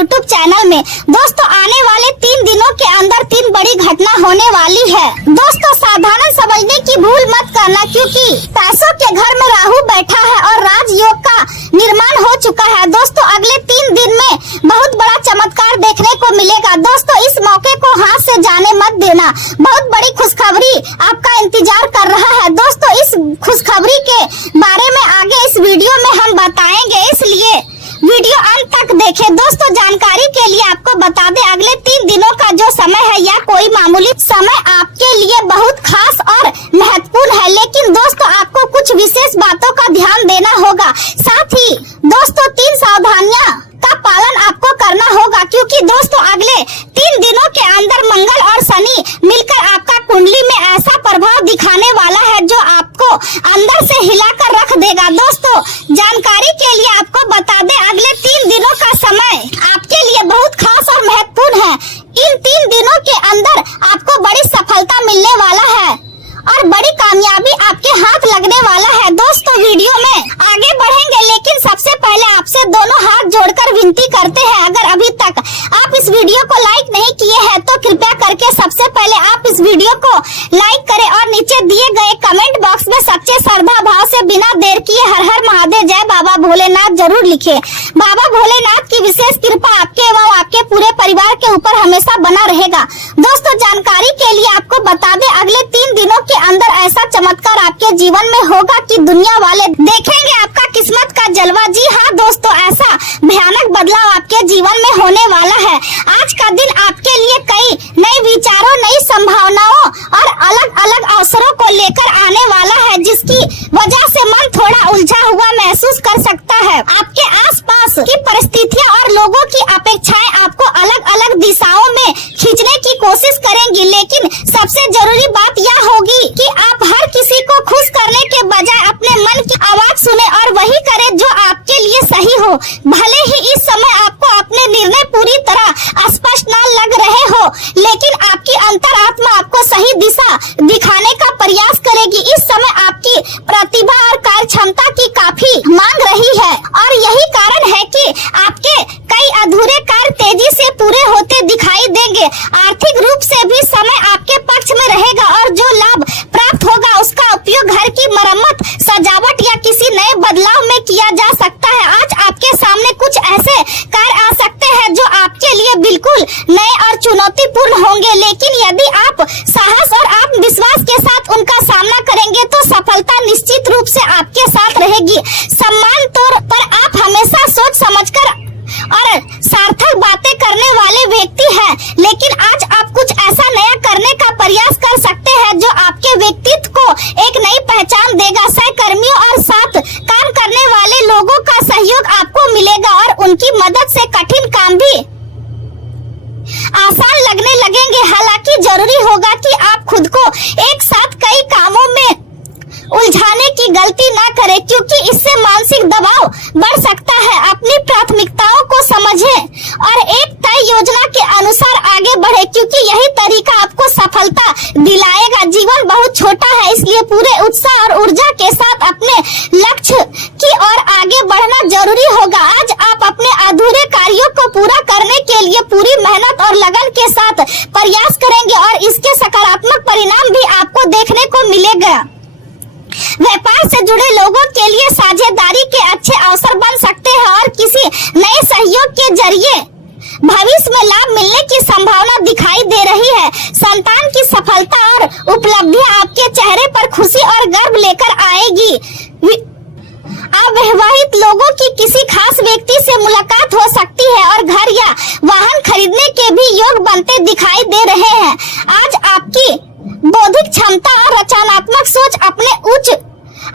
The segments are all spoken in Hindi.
यूट्यूब चैनल में। दोस्तों आने वाले 3 दिनों के अंदर 3 बड़ी घटना होने वाली है। दोस्तों सावधान समझने की भूल मत करना, क्योंकि पैसों के घर में राहु बैठा है और राजयोग का निर्माण हो चुका है। दोस्तों अगले 3 दिन में बहुत बड़ा चमत्कार देखने को मिलेगा। दोस्तों इस मौके को हाथ से जाने मत देना, बहुत बड़ी खुशखबरी आपका इंतजार कर रहा है। दोस्तों इस खुशखबरी के बारे में आगे इस वीडियो में हम बताएंगे, इसलिए वीडियो अंत तक देखें। दोस्तों जानकारी के लिए आपको बता दें, अगले 3 दिनों का जो समय है यह कोई मामूली समय आपके लिए बहुत खास और महत्वपूर्ण है, लेकिन दोस्तों आपको कुछ विशेष बातों का ध्यान देना होगा। साथ ही दोस्तों 3 सावधानियां का पालन आपको करना होगा, क्योंकि दोस्तों अगले 3 दिनों के अंदर मंगल और शनि मिलकर आपका कुंडली में ऐसा प्रभाव दिखाने वाला है जो आपको अंदर से हिलाकर रख देगा। दोस्तों जानकारी के लिए आपको बता दें, अगले 3 दिनों का समय आपके लिए बहुत खास और महत्वपूर्ण है। इन 3 दिनों के अंदर आपको बड़ी सफलता मिलने वाला है और बड़ी कामयाबी आपके हाथ लगने वाला है। दोस्तों वीडियो में आगे बढ़ेंगे, लेकिन सबसे पहले आपसे दोनों हाथ जोड़कर विनती करते हैं, अगर अभी तक आप इस वीडियो को लाइक नहीं किए हैं तो कृपया करके सबसे पहले आप इस वीडियो को लाइक करें और नीचे दिए गए कमेंट बॉक्स में सच्चे श्रद्धा भाव से बिना देर किए हर हर महादेव जय बाबा भोलेनाथ जरूर लिखें। बाबा भोलेनाथ की विशेष कृपा आपके एवं आपके पूरे परिवार के ऊपर हमेशा बना रहेगा। दोस्तों जानकारी के लिए आपको बता दें, अगले 3 दिनों के अंदर ऐसा चमत्कार आपके जीवन में होगा कि दुनिया वाले देखेंगे आपका किस्मत का जलवा। जी हाँ दोस्तों, ऐसा भयानक बदलाव आपके जीवन में होने वाला है। आज का दिन आपके लिए कई नए विचारों, नई संभावनाओं और अलग अलग अवसरों को लेकर आने वाला है, जिसकी वजह से मन थोड़ा उलझा हुआ महसूस कर सकता है। आपके आसपास की परिस्थितियां और लोगों की अपेक्षाएं आपको अलग अलग दिशाओं में खींचने की कोशिश करेंगी, लेकिन सबसे जरूरी बात यह होगी कि आप हर किसी को खुश करने के बजाय अपने मन की आवाज सुने और वही करें जो आपके लिए सही हो। भले ही इस समय आपको अपने निर्णय पूरी तरह स्पष्ट न लग रहे हो, लेकिन आपकी अंतरात्मा आपको सही दिशा दिखाने का प्रयास करेगी। इस समय आपकी प्रतिभा और कार्य क्षमता की काफी मांग रही है और यही कारण है कि आपके कई अधूरे कार्य तेजी से पूरे होते दिखाई देंगे। आर्थिक रूप से भी समय आपके पक्ष में रहेगा और जो लाभ प्राप्त होगा उसका उपयोग घर की मरम्मत, सजावट या किसी नए बदलाव में किया जा सकता है। आज आपके सामने कुछ ऐसे कार्य आ सकते हैं जो आपके लिए बिल्कुल नए और चुनौतीपूर्ण होंगे, लेकिन यदि आप साहस और आत्मविश्वास के साथ उनका सामना करेंगे तो सफलता निश्चित रूप से आपके साथ रहेगी। सम्मान तौर पर आप हमेशा सोच समझकर और सार्थक बातें करने वाले व्यक्ति हैं, लेकिन आज आप कुछ ऐसा नया करने का प्रयास कर सकते हैं जो आपके व्यक्तित्व को एक नई पहचान देगा। सहकर्मियों और साथ काम करने वाले लोगों का सहयोग आपको मिलेगा और उनकी मदद से कठिन काम भी आसान लगने लगेंगे। हालांकि जरूरी होगा कि आप खुद को एक साथ कई कामों में उलझाने की गलती ना करें, क्योंकि इससे मानसिक दबाव बढ़ सकता है। अपनी प्राथमिकताओं को समझें और एक तय योजना के अनुसार आगे बढ़े, क्योंकि यही तरीका आपको सफलता दिलाएगा। जीवन बहुत छोटा है, इसलिए पूरे उत्साह और ऊर्जा के साथ अपने लक्ष्य की ओर आगे बढ़ना जरूरी होगा। आज आप अपने अधूरे कार्यों को पूरा करने के लिए पूरी मेहनत और लगन के साथ प्रयास करेंगे और इसके सकारात्मक परिणाम भी आपको देखने को मिलेगा। व्यापार से जुड़े लोगों के लिए साझेदारी के अच्छे अवसर बन सकते हैं और किसी नए सहयोग के जरिए भविष्य में लाभ मिलने की संभावना दिखाई दे रही है। संतान की सफलता और उपलब्धियां आपके चेहरे पर खुशी और गर्व लेकर आएगी। अविवाहित लोगों की किसी खास व्यक्ति से मुलाकात हो सकती है और घर या वाहन खरीदने के भी योग बनते दिखाई दे रहे हैं। आज आपकी बौद्धिक क्षमता और रचनात्मक सोच अपने उच्च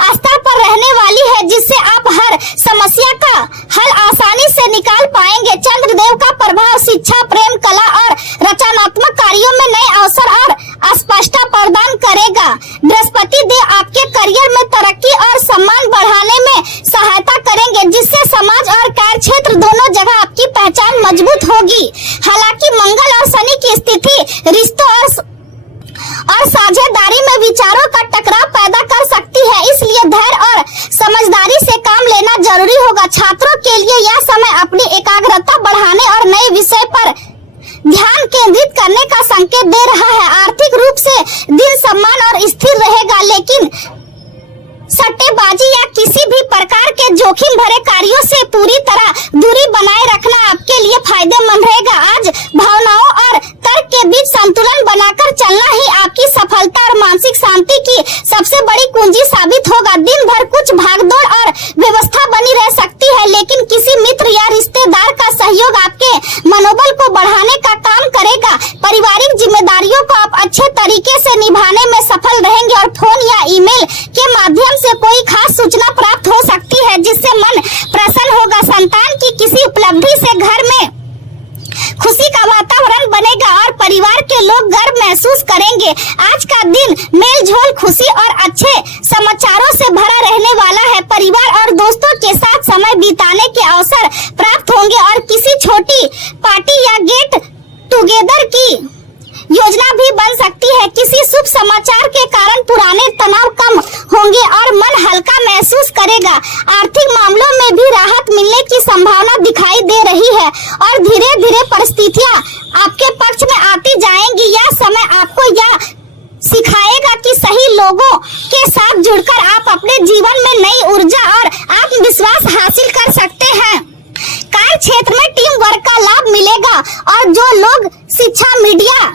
स्तर पर रहने वाली है, जिससे आप हर समस्या का हल आसानी से निकाल पाएंगे। चंद्रदेव का प्रभाव शिक्षा, प्रेम, कला और रचनात्मक कार्यों में नए अवसर और स्पष्टता प्रदान करेगा। बृहस्पति देव आपके करियर में तरक्की और सम्मान बढ़ाने में सहायता करेंगे, जिससे समाज और कार्य क्षेत्र दोनों जगह आपकी पहचान मजबूत होगी। हालांकि मंगल और शनि की स्थिति रिश्तों और साझेदारी में विचारों का टकराव पैदा कर सकती है। इसलिए धैर्य और समझदारी से काम लेना जरूरी होगा। छात्रों के लिए यह समय अपनी एकाग्रता बढ़ाने और नए विषय पर ध्यान केंद्रित करने का संकेत दे रहा है। आर्थिक रूप से दिन सम्मान और स्थिर रहेगा, लेकिन सट्टेबाजी या किसी भी प्रकार के जोखिम भरे कार्यों से पूरी तरह दूरी बनाए रखना आपके लिए फायदेमंद रहेगा। आज भावनाओं और तर्क के बीच संतुलन बनाकर चलना ही आपकी सफलता और मानसिक शांति की सबसे बड़ी कुंजी साबित होगा। दिन भर कुछ भागदौड़ और व्यवस्था बनी रह सकती है, लेकिन किसी मित्र या रिश्तेदार का सहयोग आपके मनोबल को बढ़ाने का काम करेगा। पारिवारिक जिम्मेदारियों को आप अच्छे तरीके से निभाने में सफल रहेंगे और फोन या ईमेल के माध्यम से कोई खास सूचना प्राप्त हो सकती है, जिससे मन प्रसन्न होगा। संतान की किसी उपलब्धि से घर में खुशी का वातावरण बनेगा और परिवार के लोग गर्व महसूस करेंगे। आज का दिन मेलजोल, खुशी और अच्छे समाचारों से भरा रहने वाला है। परिवार और दोस्तों के साथ समय बिताने के अवसर प्राप्त होंगे और किसी छोटी पार्टी या गेट टुगेदर की योजना भी बन सकती है। किसी शुभ समाचार के कारण पुराने तनाव कम होंगे और मन हल्का महसूस करेगा। आर्थिक मामलों में भी राहत मिलने की संभावना दिखाई दे रही है और धीरे धीरे परिस्थितियां आपके पक्ष में आती जाएंगी। यह समय आपको यह सिखाएगा कि सही लोगों के साथ जुड़कर आप अपने जीवन में नई ऊर्जा और आत्मविश्वास हासिल कर सकते हैं। कार्य क्षेत्र में टीम वर्क का लाभ मिलेगा और जो लोग शिक्षा, मीडिया,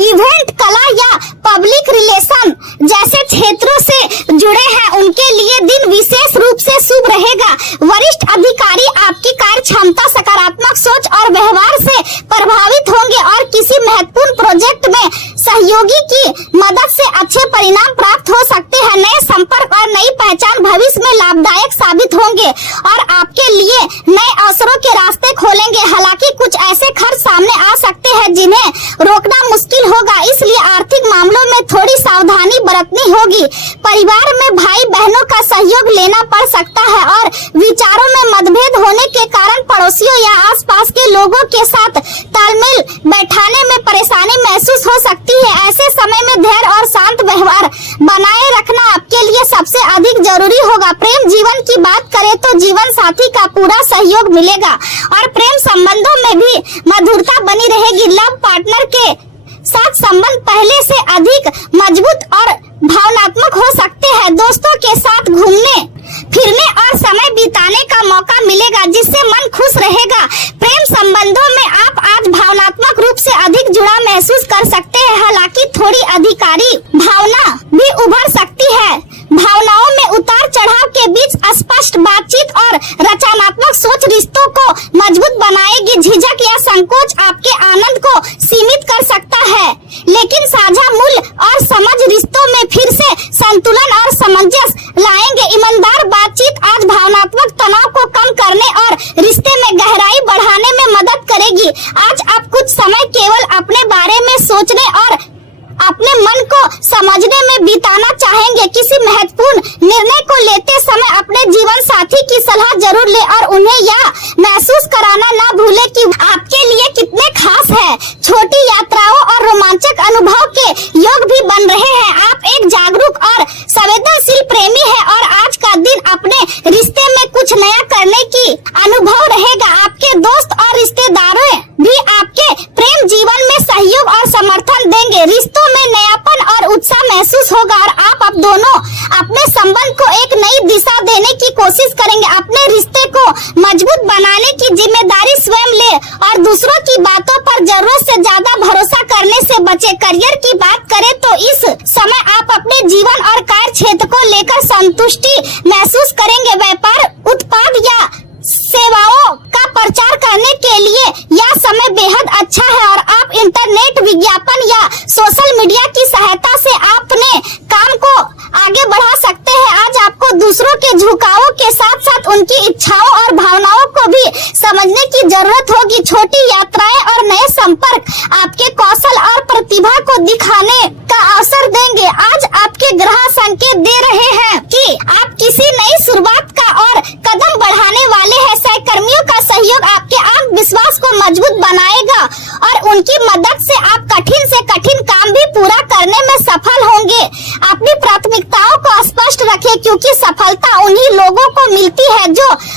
इवेंट, कला या पब्लिक रिलेशन जैसे क्षेत्रों से जुड़े हैं, उनके लिए दिन विशेष रूप से शुभ रहेगा। वरिष्ठ अधिकारी आपकी कार्य क्षमता, सकारात्मक सोच और व्यवहार से प्रभावित होंगे और किसी महत्वपूर्ण प्रोजेक्ट में सहयोगी की मदद से अच्छे परिणाम प्राप्त हो सकते हैं। नए संपर्क और नई पहचान भविष्य में लाभदायक साबित होंगे और आपके लिए नए अवसरों के रास्ते खोलेंगे। हालांकि कुछ ऐसे खर्च सामने आ सकते हैं जिन्हें रोकना मुश्किल होगा, इसलिए आर्थिक मामलों में थोड़ी सावधानी बरतनी होगी। परिवार में भाई बहनों का सहयोग लेना पड़ सकता है और विचारों में मतभेद होने के कारण पड़ोसियों या आसपास के लोगों के साथ तालमेल बैठाने में परेशानी महसूस हो सकती है। ऐसे समय में धैर्य और शांत व्यवहार बनाए रखना आपके लिए सबसे अधिक जरूरी होगा। प्रेम जीवन की बात करें तो जीवन साथी का पूरा सहयोग मिलेगा और प्रेम संबंधों में भी मधुरता बनी रहेगी। लव पार्टनर के साथ संबंध पहले से अधिक मजबूत और भावनात्मक हो सकते हैं। दोस्तों के साथ घूमने फिरने और समय बिताने का मौका मिलेगा, जिससे मन खुश रहेगा। प्रेम संबंधों में आप आज भावनात्मक रूप से अधिक जुड़ाव महसूस कर सकते हैं, हालांकि थोड़ी अधिकारी भावना भी उभर सकती है। भावनाओं में उतार चढ़ाव के बीच स्पष्ट बातचीत और रचनात्मक सोच रिश्तों को मजबूत बनाएगी। झिझक या संकोच आपके आनंद को सीमित कर सकता है, लेकिन साझा मूल्य और समझ रिश्तों में फिर से संतुलन और सामंजस्य लाएंगे। ईमानदार बातचीत आज भावनात्मक तनाव को कम करने और रिश्ते में गहराई बढ़ाने में मदद करेगी। आज आप कुछ समय केवल अपने बारे में सोचने और अपने मन को समझने में बिताना चाहेंगे। किसी महत्वपूर्ण निर्णय को लेते समय अपने जीवन साथी की सलाह जरूर ले और उन्हें यह महसूस कराना ना भूले कि आपके लिए कितने खास है। छोटी यात्राओं और रोमांचक अनुभव के योग भी बन रहे हैं। आप एक जागरूक और संवेदनशील प्रेमी है और आज का दिन अपने रिश्ते में कुछ नया करने की अनुभव रहेगा। आपके दोस्त और रिश्तेदारों भी आपके प्रेम जीवन में सहयोग और समर्थन देंगे। रिश्तों में नयापन और उत्साह महसूस होगा और आप अब दोनों अपने संबंध को एक नई दिशा देने की कोशिश करेंगे। अपने रिश्ते को मजबूत बनाने की जिम्मेदारी स्वयं ले और दूसरों की बातों पर जरूरत से ज्यादा भरोसा करने से बचे। करियर की बात करें तो इस समय आप अपने जीवन और कार्य क्षेत्र को लेकर संतुष्टि महसूस करेंगे। व्यापार, उत्पाद या सेवाओं का प्रचार करने के लिए यह समय बेहद अच्छा है और आप इंटरनेट विज्ञापन या सोशल मीडिया की सहायता से अपने काम को आगे बढ़ा सकते हैं। आज आपको दूसरों के झुकावों के साथ साथ उनकी इच्छाओं और भावनाओं को भी समझने की जरूरत होगी। छोटी यात्राएं और नए संपर्क आपके कौशल और प्रतिभा को दिखाने का अवसर देंगे। आज आपके ग्रह संकेत दे रहे हैं कि आप किसी नई शुरुआत का और कदम बढ़ाने वाले हैं। सहकर्मियों का सहयोग आपके आत्मविश्वास को मजबूत बनाएगा और उनकी मदद से आप कठिन से कठिन काम भी पूरा करने में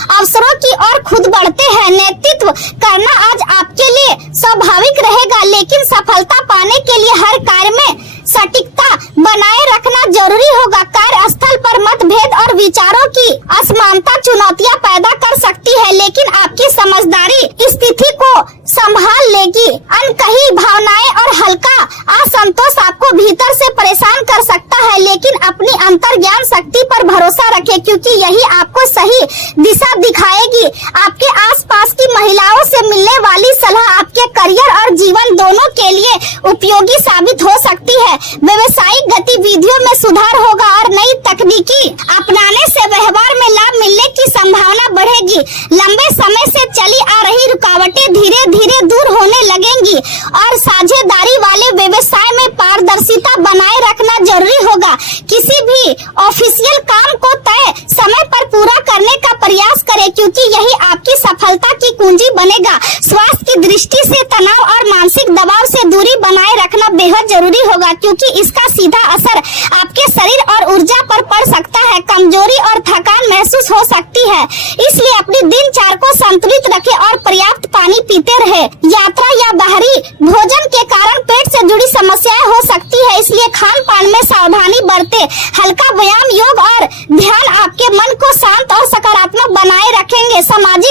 अवसरों की ओर खुद बढ़ते हैं। नेतृत्व करना आज आपके लिए स्वाभाविक रहेगा, लेकिन सफलता पाने के लिए हर कार्य में सटीकता बनाए रखना जरूरी होगा। कार्यस्थल पर मतभेद और विचारों की असमानता चुनौतियां पैदा कर सकती है, लेकिन आपकी समझदारी स्थिति को संभाल लेगी। अनकही भावनाएं और हल्का असंतोष आपको भीतर से परेशान कर सकता है, लेकिन अपनी अंतर्ज्ञान शक्ति पर भरोसा रखें, क्योंकि यही आपको सही दिशा दिखाएगी। आपके आसपास की महिलाओं से मिलने वाली सलाह आपके करियर और जीवन दोनों के लिए उपयोगी साबित हो सकती है। व्यवसायिक गतिविधियों में सुधार होगा और नई तकनीकी अपनाने से व्यवहार में लाभ मिलने की संभावना बढ़ेगी। लंबे समय से चली आ रही रुकावटें धीरे धीरे दूर होने लगेंगी और साझेदारी वाले व्यवसाय में पारदर्शिता बनाए रखना जरूरी होगा। किसी भी ऑफिशियल काम को तय समय पर पूरा करने का प्रयास करें, क्योंकि यही आपकी सफलता की कुंजी बनेगा। स्वास्थ्य की दृष्टि से तनाव और मानसिक दबाव से दूरी बनाए रखना बेहद जरूरी होगा, क्योंकि इसका सीधा असर आपके शरीर और ऊर्जा पर पड़ सकता है। कमजोरी और थकान महसूस हो सकती है, इसलिए अपनी दिनचर्या को संतुलित रखें और पर्याप्त पानी पीते रहे। यात्रा या बाहरी भोजन के कारण पेट से जुड़ी समस्याएं हो सकती है, इसलिए खान पान में सावधानी बरतें। हल्का व्यायाम, योग और ध्यान आपके मन को शांत और सकारात्मक बनाए रखेंगे। सामाजिक